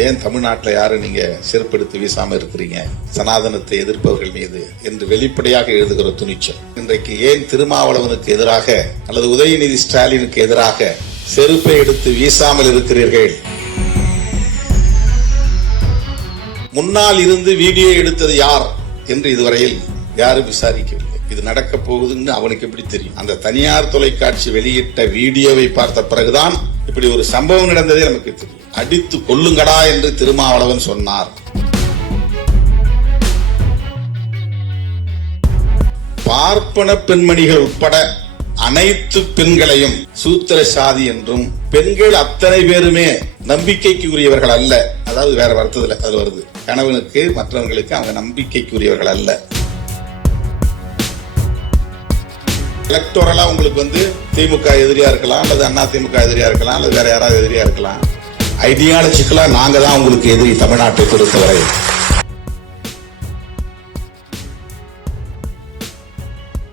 ஏன் தமிழ்நாட்டில் யாரும் நீங்க செருப்படுத்தி வீசாம இருக்கிறீங்க சனாதனத்தை எதிர்ப்பவர்கள் மீது என்று வெளிப்படையாக எழுதுகிற துணிச்சல். இன்றைக்கு ஏன் திருமாவளவனுக்கு எதிராக அல்லது உதயநிதி ஸ்டாலினுக்கு எதிராக செருப்பை எடுத்து வீசாமல் இருக்கிறீர்கள்? முன்னால் இருந்து வீடியோ எடுத்தது யார் என்று இதுவரையில் யாரும் விசாரிக்கவில்லை. இது நடக்க போகுதுன்னு அவனுக்கு எப்படி தெரியும்? அந்த தனியார் தொலைக்காட்சி வெளியிட்ட வீடியோவை பார்த்த பிறகுதான் இப்படி ஒரு சம்பவம் நடந்ததே நமக்கு தெரியும். அடித்து கொல்லுங்கடா என்று திருமாவளவன் சொன்னார். பார்ப்பன பெண்மணிகள் உட்பட அனைத்து பெண்களையும் சூத்திர சாதி என்றும், பெண்கள் அத்தனை பேருமே நம்பிக்கைக்கு உரியவர்கள் அல்ல. அதாவது வேற வருத்தத்துல அது வருது, கணவனுக்கு மற்றவர்களுக்கு அவங்க நம்பிக்கைக்கு உரியவர்கள் அல்ல. எலக்டோரலா உங்களுக்கு திமுக எதிரியா இருக்கலாம், அல்லது அண்ணா திமுக எதிரியா இருக்கலாம், அல்லது வேற யாராவது எதிரியா இருக்கலாம். ஐடியாலஜிக்கலா நாங்க தான் உங்களுக்கு எதிரி தமிழ்நாட்டை பொறுத்தவரை.